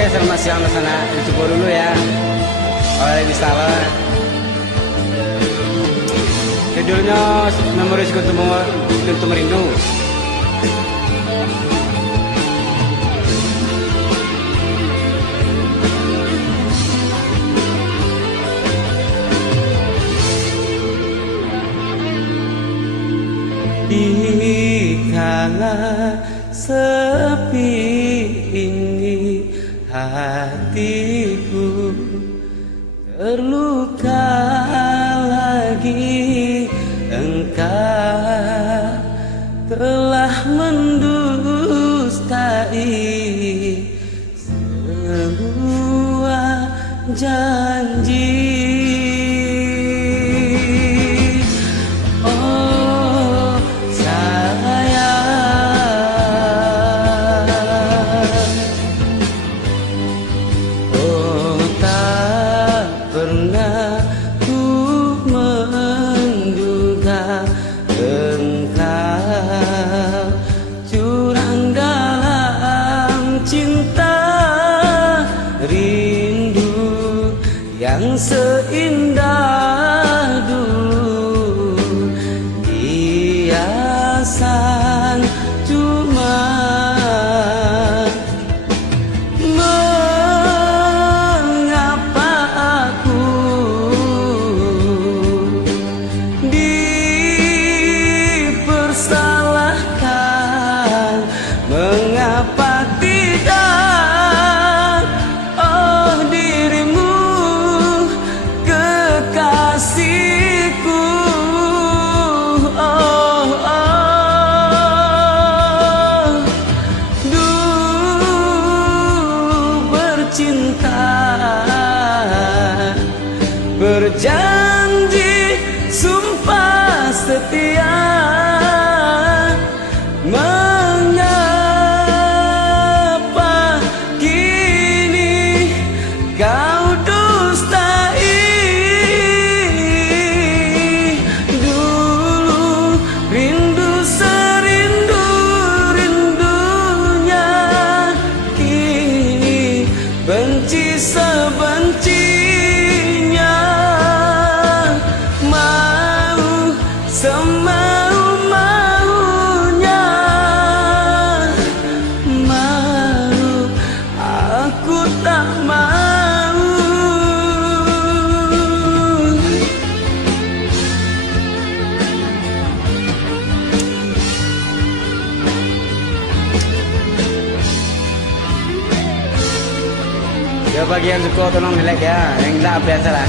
Oke, selamat siang di sana. Dicoba dulu ya. Oleh di salah. Judulnya Memori Sekutu Merindu. Dikala sepi ini hatiku terluka lagi, engkau telah mendustai semua janji. Yang seindah dulu hiasan cuma mengapa aku dipersalahkan, mengapa tidak berjanji sumpah setia, mengapa kini kau dustai? Dulu rindu serindu rindunya, kini benci sebenci. Semau-maunya, malu aku tak mau. Ya bagian suka tolong di like ya, yang tak biasa lah.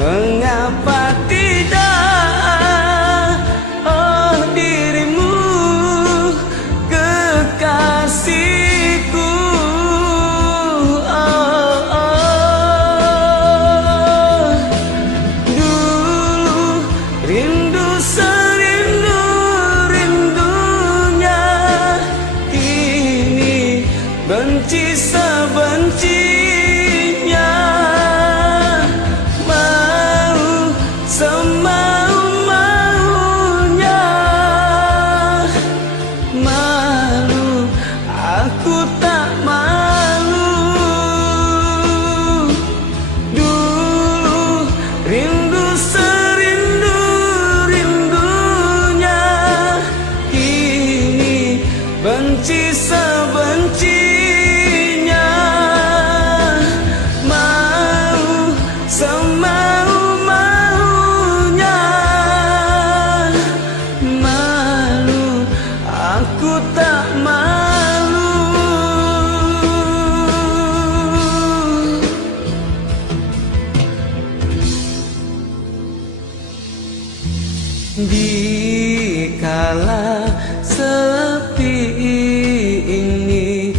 Mengapa tidak, oh dirimu kekasihku, oh, oh. Dulu rindu serindu rindunya, kini benci sebenci. Semau-maunya, malu aku tak malu. Dulu rindu serindu rindunya, kini benci sebencinya. Mau semau aku tak malu. Dikala sepi ini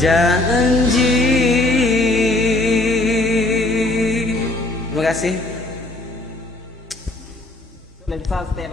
janji. Terima kasih. Lensa setel.